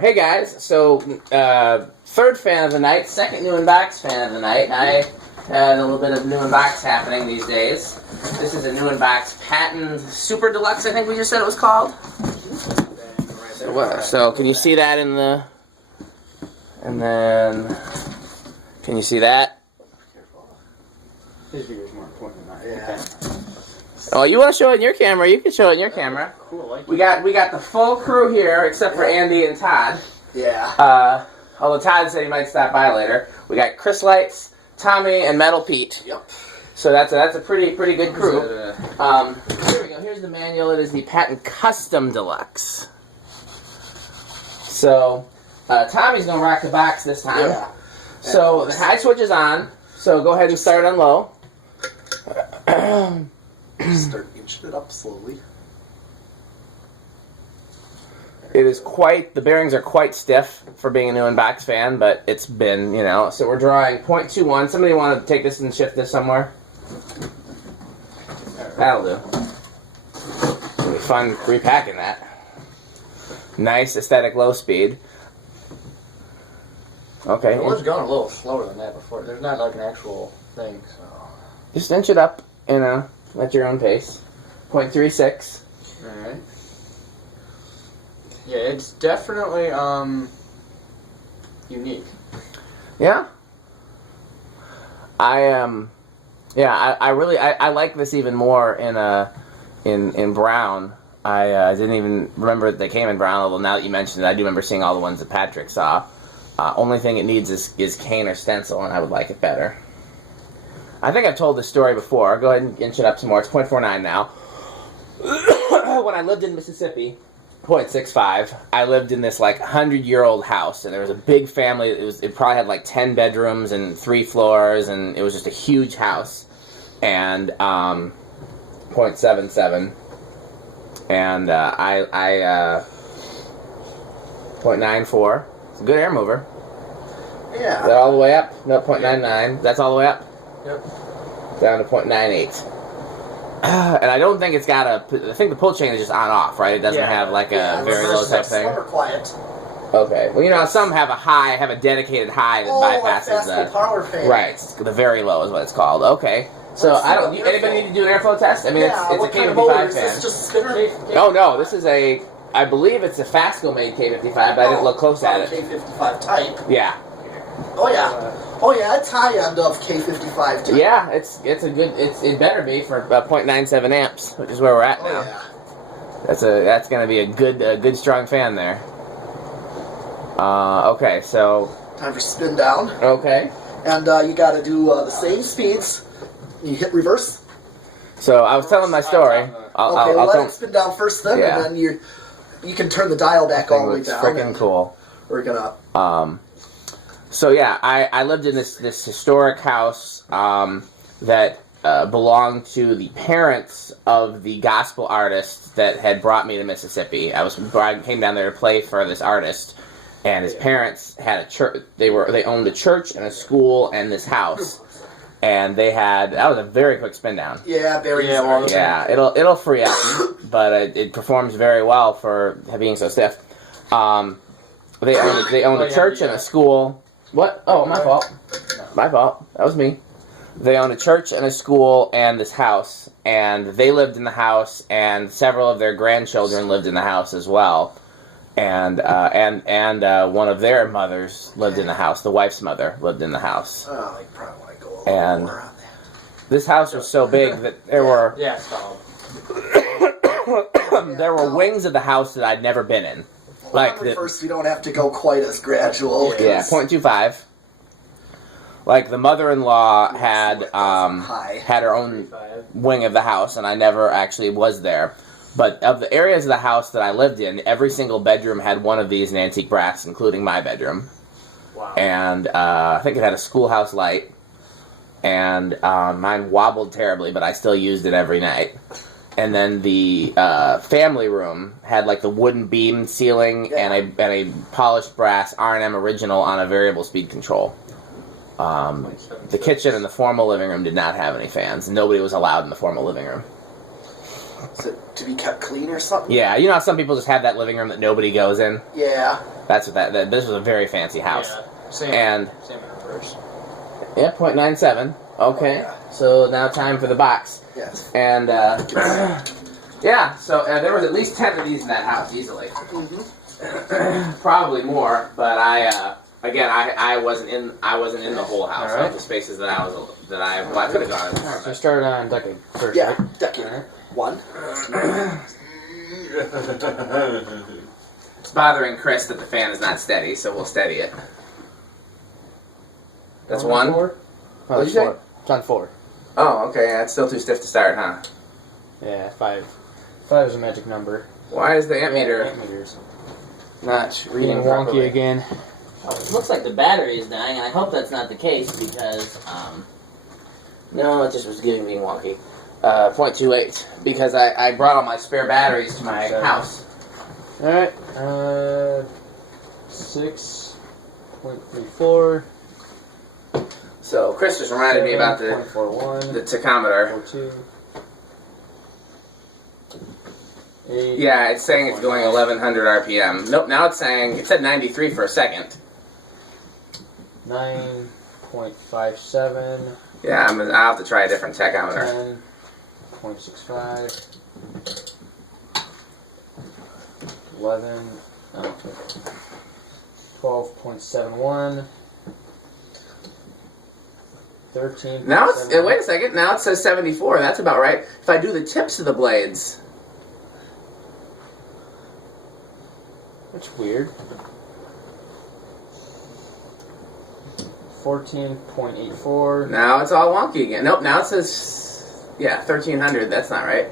Hey guys, so third fan of the night, second new in box fan of the night. I had a little bit of new in box happening these days. This is a new in box Patton Super Deluxe, I think we just said it was called. So can you see that in the, and then, can you see that? His video's more important than mine. Yeah. Oh, you want to show it in your camera? You can show it in your camera. Cool. Like we got the full crew here, except for Andy and Todd. Yeah. Although Todd said he might stop by later. We got Chris Lights, Tommy, and Metal Pete. Yep. So that's a pretty good crew. Here we go. Here's the manual. It is the Patton Custom Deluxe. So Tommy's gonna rock the box this time. Yeah. So the high switch is on. So go ahead and start on low. Start inching it up slowly. It is quite, the bearings are quite stiff for being a new in-box fan, but it's been, so we're drawing 0.21. Somebody want to take this and shift this somewhere? That'll do. It'll be fun repacking that. Nice aesthetic low speed. Okay. It was going a little slower than that before. There's not like an actual thing, so. Just inch it up, at your own pace. 0.36. Alright. Yeah, it's definitely, unique. Yeah. I like this even more in brown. I didn't even remember that they came in brown, although now that you mentioned it, I do remember seeing all the ones that Patrick saw. Only thing it needs is cane or stencil, and I would like it better. I think I've told this story before. Go ahead and inch it up some more. It's 0.49 now. When I lived in Mississippi, 0.65, I lived in this 100-year-old house, and there was a big family. It probably had 10 bedrooms and 3 floors, and it was just a huge house. And 0.77, and I 0.94. It's a good air mover. Yeah. Is that all the way up? No, 0.99. That's all the way up? Yep. Down to 0.98. And I don't think it's got I think the pull chain is just on-off, right? It doesn't have a very low type thing. Super quiet. Okay. Well, some have a dedicated high that bypasses the power fan. Right. The very low is what it's called. Okay. So anybody need to do an airflow test? I mean, it's a K55 fan. Is this just a spinner? Oh no, this is I believe it's a Fasco made K55, but I didn't look close at it. K55 type. Yeah. Oh yeah, it's high end of K55 type. Yeah, it better be for 0.97 amps, which is where we're at now. Yeah. That's going to be a good strong fan there. Okay, so Time for spin down. Okay. And you got to do the same speeds. You hit reverse. So I was telling my story. I'll let it spin down first, then, and then you can turn the dial back all the way down. Freaking cool. We're gonna. So yeah, I lived in this historic house that belonged to the parents of the gospel artist that had brought me to Mississippi. I came down there to play for this artist, and his parents had a church. They owned a church and a school and this house, and that was a very quick spin down. Yeah, very. Yeah, it'll free up, but it performs very well for being so stiff. They owned a church and a school. What? Oh, my fault. My fault. That was me. They owned a church and a school and this house, and they lived in the house, and several of their grandchildren lived in the house as well, and one of their mothers lived in the house. The wife's mother lived in the house. Oh, you probably want to go a little more on that. This house was so big that there were there were wings of the house that I'd never been in. First, we don't have to go quite as gradual. Yeah, 0.25. The mother-in-law had her own wing of the house, and I never actually was there. But of the areas of the house that I lived in, every single bedroom had one of these in antique brass, including my bedroom. Wow. And I think it had a schoolhouse light, and mine wobbled terribly, but I still used it every night. And then the family room had the wooden beam ceiling and a polished brass R&M original on a variable speed control. The kitchen and the formal living room did not have any fans. Nobody was allowed in the formal living room. Is it to be kept clean or something? Yeah, you know how some people just have that living room that nobody goes in? Yeah. That's what that this was a very fancy house. Yeah. Same in reverse. Yeah, 0.97. Okay. Oh, yeah. So now time for the box. Yes. And, yeah, so there was at least 10 of these in that house, easily. Mm-hmm. Probably more, but I wasn't in the whole house. All right. Of the spaces that I could have gone. All right, so start on decade first, Yeah, right? decade. All right. 1. It's bothering Chris that the fan is not steady, so we'll steady it. That's 1? 4? Oh, What'd that's you say? 4. It's on 4. Oh, okay. Yeah, it's still too stiff to start, huh? Yeah, 5. 5 is a magic number. Why is the ammeter Ammeters. not Being reading wonky properly? again. It looks like the battery is dying, and I hope that's not the case because, No, it just was giving me wonky. 0.28, because I brought all my spare batteries to my house. Alright, 6.34. So Chris just reminded me about the 7.41. tachometer. 42. 8. Yeah, it's saying it's going 1100 RPM. Nope, now it's saying, it said 93 for a second. 9.57. Yeah, I'll have to try a different tachometer. 10.65. 11. No. 12.71. 13. Now it's, wait a second, now it says 74, that's about right. If I do the tips of the blades, That's weird. 14.84. now it's all wonky again. Nope, now it says, yeah, 1300, that's not right.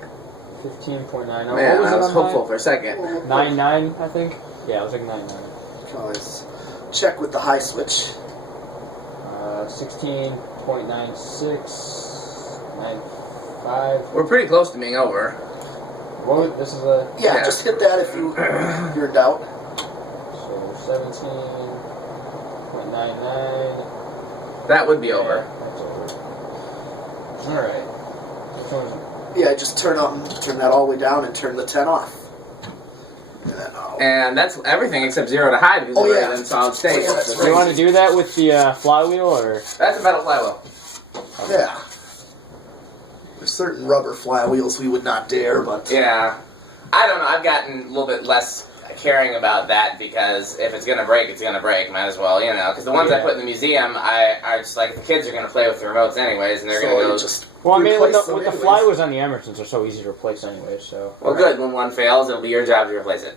15.99. Man, I was hopeful for a second. 9.9, I think. Yeah, it was like 9.9. You can always check with the high switch. 16.96. 95. We're pretty close to being over. What? This is a. Yeah, Yeah. just hit that if you're in doubt. So 17.99. That would be over. That's over. Alright. Which one is it? Yeah, just turn that all the way down and turn the 10 off. And then, And that's everything except 0 to high, because Oh, it's yeah. in solid state. Oh, yeah, that's Do you want to do that with the flywheel or? That's a metal flywheel. yeah. There's certain rubber flywheels we would not dare, but Yeah. I don't know, I've gotten a little bit less caring about that, because if it's gonna break, it's gonna break. Might as well, you know. Because the ones I Yeah. put in the museum, I just like, the kids are gonna play with the remotes anyways, and they're so gonna you go. just Well, I mean, with replace the, them with the anyways. flywheels on the Emersons are so easy to replace anyway. So. Well, good. When one fails, it'll be your job to replace it.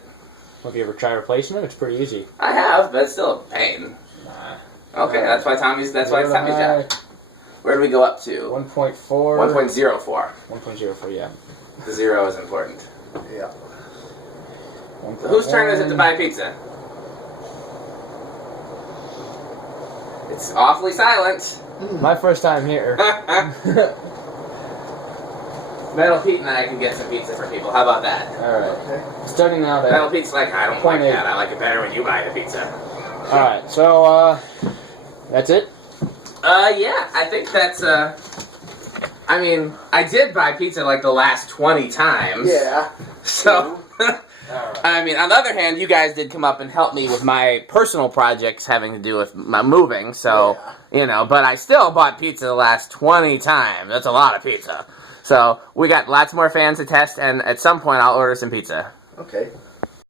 Have you ever tried replacing them? It's pretty easy. I have, but it's still a pain. Nah. Okay, that's why it's Tommy's job. Where do we go up to? 1.4. 1.04. 1.04. Yeah. The 0 is important. Yeah. So whose turn is it to buy pizza? It's awfully silent. My first time here. Metal Pete and I can get some pizza for people. How about that? Alright. Okay. Starting now Metal that. Pete's like, I don't like that. I like it better when you buy the pizza. Alright, so, that's it? Yeah, I think that's, I mean, I did buy pizza like the last 20 times. Yeah. So, I mean, on the other hand, you guys did come up and help me with my personal projects having to do with my moving, so, you know, but I still bought pizza the last 20 times. That's a lot of pizza. So, we got lots more fans to test, and at some point I'll order some pizza. Okay.